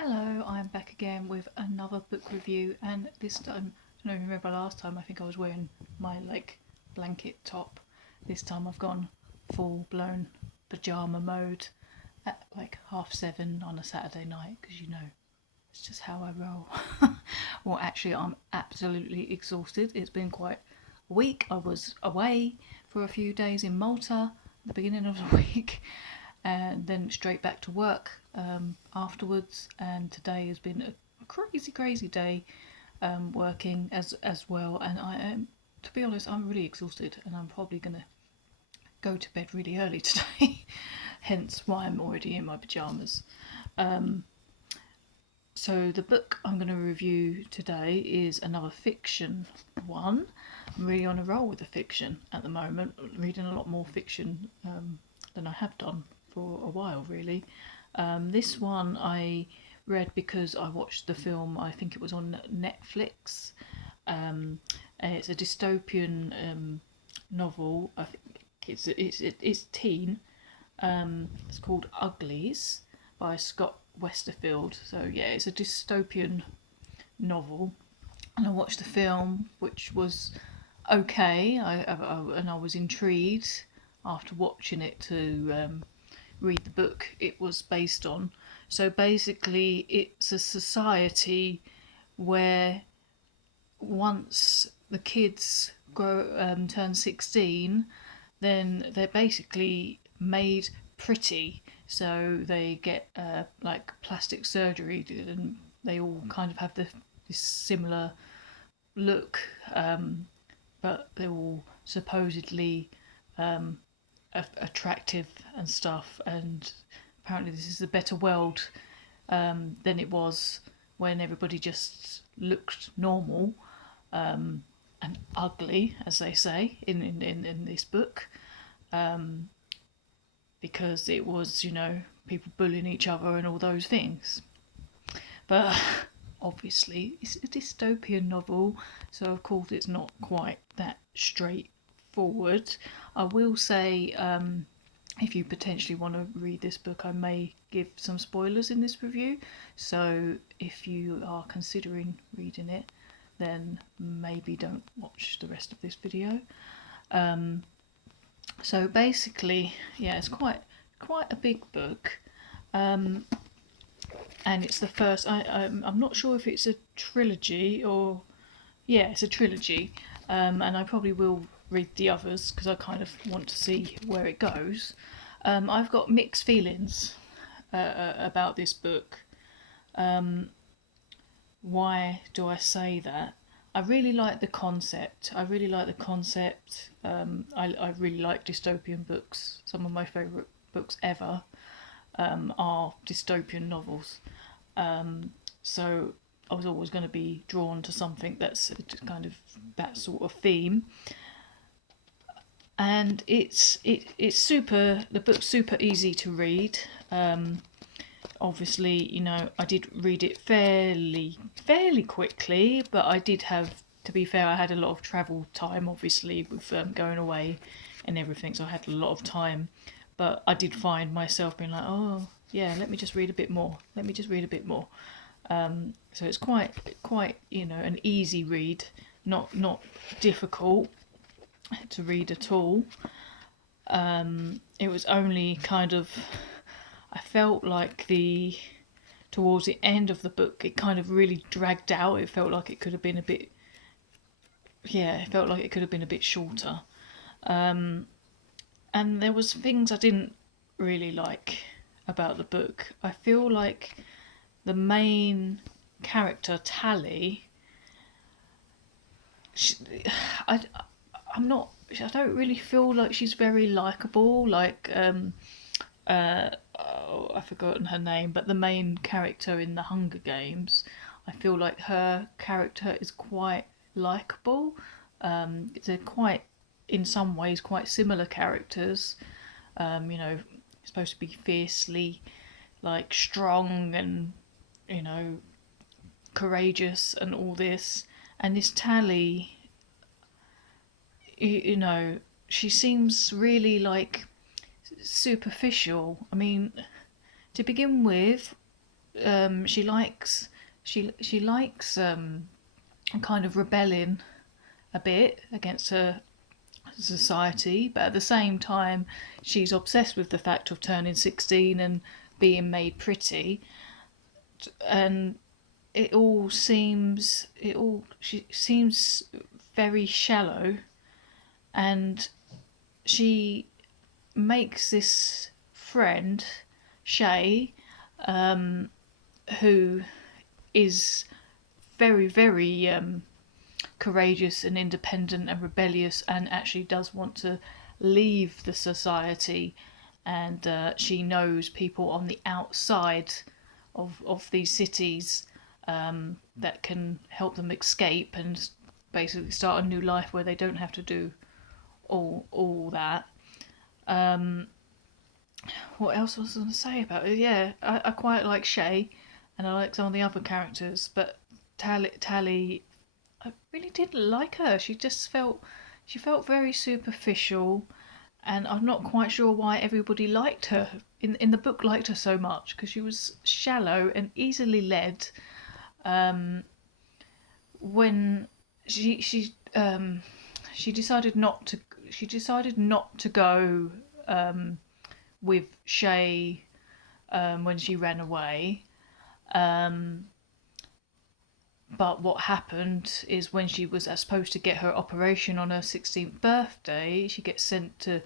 Hello, I'm back again with another book review, and this time, I don't remember last time, I think I was wearing my blanket top. This time I've gone full blown pyjama mode at 7:30 on a Saturday night, because it's just how I roll. Well, actually, I'm absolutely exhausted. It's been quite a week. I was away for a few days in Malta at the beginning of the week, and then straight back to work afterwards. And today has been a crazy day working as well. And I am, to be honest, I'm really exhausted, and I'm probably gonna go to bed really early today. Hence why I'm already in my pajamas. So the book I'm going to review today is another fiction one. I'm really on a roll with the fiction at the moment, reading a lot more fiction than I have done for a while, really. This one I read because I watched the film. I think it was on Netflix. And it's a dystopian novel. I think it's teen. It's called Uglies by Scott Westerfield. So yeah, it's a dystopian novel, and I watched the film, which was okay. And I was intrigued after watching it to read the book it was based on. So basically, it's a society where once the kids turn 16, then they're basically made pretty. So they get plastic surgery, and they all kind of have this similar look, but they're all supposedly attractive and stuff. And apparently, this is a better world than it was when everybody just looked normal and ugly, as they say in this book, because it was, people bullying each other and all those things. But obviously, it's a dystopian novel, so of course it's not quite that straightforward. I will say, if you potentially want to read this book, I may give some spoilers in this review. So if you are considering reading it, then maybe don't watch the rest of this video. So basically, yeah, it's quite a big book, and it's the first. I'm not sure if it's a trilogy or yeah, it's a trilogy, and I probably will read the others because I kind of want to see where it goes. I've got mixed feelings about this book. Why do I say that? I really like the concept. I really like the concept. I really like dystopian books. Some of my favourite books ever are dystopian novels. So I was always going to be drawn to something that's kind of that sort of theme. And it's super. The book's super easy to read. Obviously, I did read it fairly quickly, but I did have, to be fair, I had a lot of travel time, obviously, with going away and everything, so I had a lot of time. But I did find myself being like, oh yeah, let me just read a bit more. Let me just read a bit more. So it's quite an easy read, not difficult to read at all. It was only kind of, I felt like towards the end of the book it kind of really dragged out. It felt like it could have been a bit, yeah, it felt like it could have been a bit shorter. And there was things I didn't really like about the book. I feel like the main character, Tally, she, I, I'm not. I don't really feel like she's very likable. Oh, I've forgotten her name, but the main character in the Hunger Games, I feel like her character is quite likable. They're quite, in some ways, quite similar characters. Supposed to be fiercely, strong and you know courageous and all this. And this Tally, you know, she seems really superficial. I mean, to begin with, she likes she likes kind of rebelling a bit against her society, but at the same time she's obsessed with the fact of turning 16 and being made pretty. And she seems very shallow, and she makes this friend Shay, who is very courageous and independent and rebellious, and actually does want to leave the society. And she knows people on the outside of these cities, that can help them escape and basically start a new life where they don't have to do all that. What else was I going to say about it? Yeah, I quite like Shay, and I like some of the other characters, but Tally, I really didn't like her. She felt very superficial, and I'm not quite sure why everybody liked her in the book, liked her so much, because she was shallow and easily led. When she decided not to go with Shay when she ran away. But what happened is, when she was supposed to get her operation on her 16th birthday, she gets sent to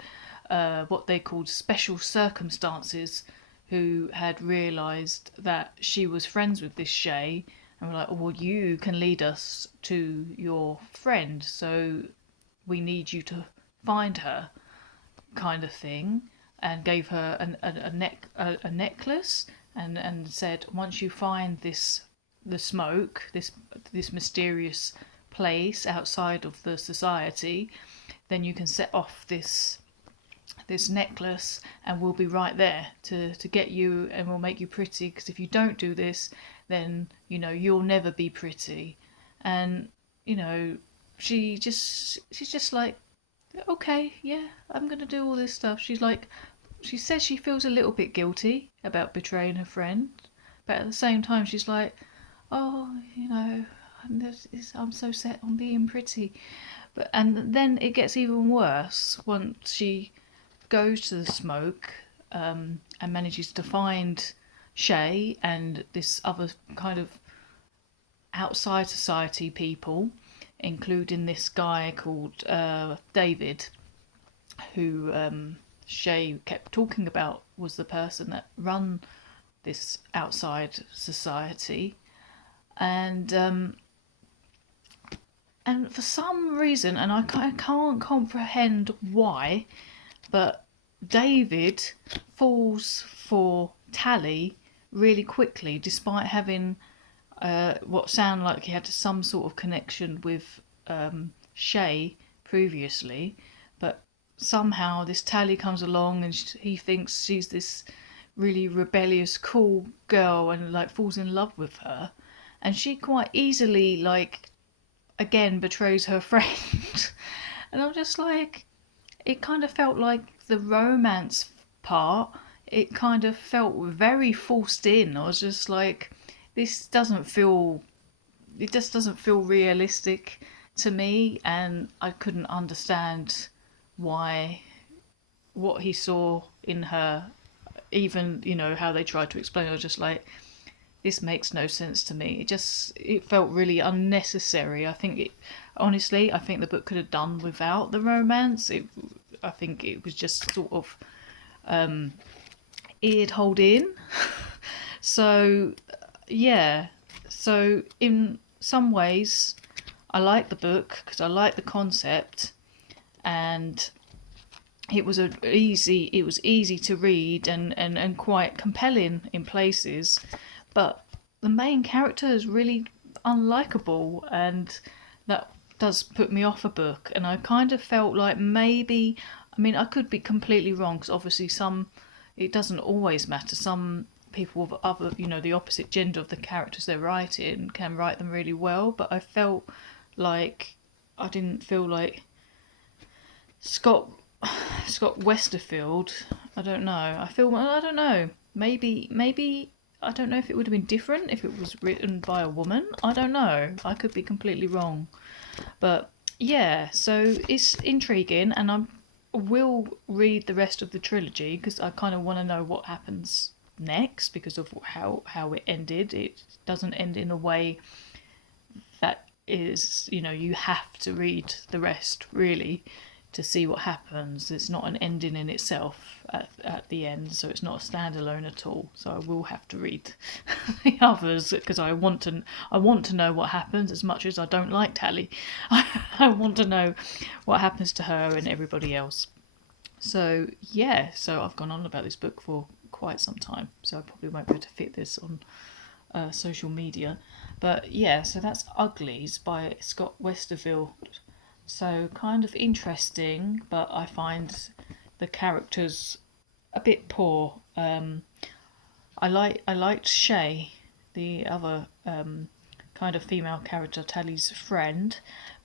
what they called special circumstances, who had realised that she was friends with this Shay, and were like, oh, well, you can lead us to your friend, so we need you to find her, kind of thing, and gave her a necklace, and said, once you find the smoke, this mysterious place outside of the society, then you can set off this necklace, and we'll be right there to get you, and we'll make you pretty, because if you don't do this, then you'll never be pretty. And she's just like, okay, yeah, I'm gonna do all this stuff. She says she feels a little bit guilty about betraying her friend, but at the same time she's like, oh, I'm so set on being pretty. And then it gets even worse once she goes to the smoke, and manages to find Shay and this other kind of outside society people, including this guy called David, who Shay kept talking about was the person that run this outside society. And for some reason, and I can't comprehend why, but David falls for Tally really quickly, despite having what sound like he had some sort of connection with Shay previously. But somehow this Tally comes along, and he thinks she's this really rebellious, cool girl, and like falls in love with her. And she quite easily, again, betrays her friend. And I'm just like, it kind of felt like the romance part, it kind of felt very forced in. I was just like, this doesn't feel, it just doesn't feel realistic to me, and I couldn't understand what he saw in her, even, how they tried to explain it. I was just like, this makes no sense to me. It felt really unnecessary. I think the book could have done without the romance. I think it was just sort of eared hold in. So yeah, so in some ways I like the book because I like the concept, and it was easy to read, and quite compelling in places. But the main character is really unlikable, and that does put me off a book. And I kind of felt like maybe, I could be completely wrong, because obviously it doesn't always matter. Some people of other, the opposite gender of the characters they're writing can write them really well. But I didn't feel like Scott Westerfield. I don't know. I don't know. Maybe I don't know if it would have been different if it was written by a woman. I don't know. I could be completely wrong. But yeah, so it's intriguing, and I will read the rest of the trilogy because I kind of want to know what happens next because of how it ended. It doesn't end in a way that is, you have to read the rest really to see what happens. It's not an ending in itself at the end, so it's not a standalone at all. So I will have to read the others because I want to know what happens as much as I don't like Tally. I want to know what happens to her and everybody else. So yeah, so I've gone on about this book for quite some time, so I probably won't be able to fit this on social media. But yeah, so that's Uglies by Scott Westerfield. So kind of interesting, but I find the characters a bit poor. I liked Shay, the other kind of female character, Tally's friend,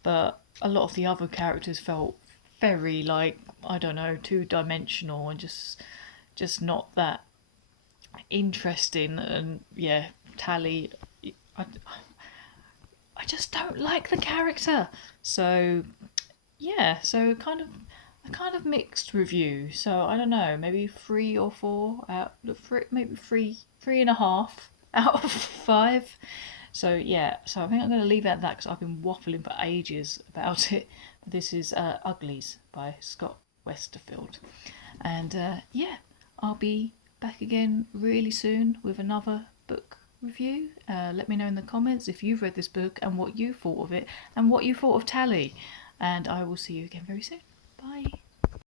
but a lot of the other characters felt very like, I don't know, two-dimensional and just not that interesting. And yeah, Tally, I, I just don't like the character. So yeah, so a kind of mixed review. So I don't know, maybe 3 or 4 out, maybe three and a half out of 5. So yeah, so I think I'm going to leave it at that because I've been waffling for ages about it. But this is Uglies by Scott Westerfield, and yeah, I'll be back again really soon with another book review. Let me know in the comments if you've read this book and what you thought of it and what you thought of Tally. And I will see you again very soon. Bye.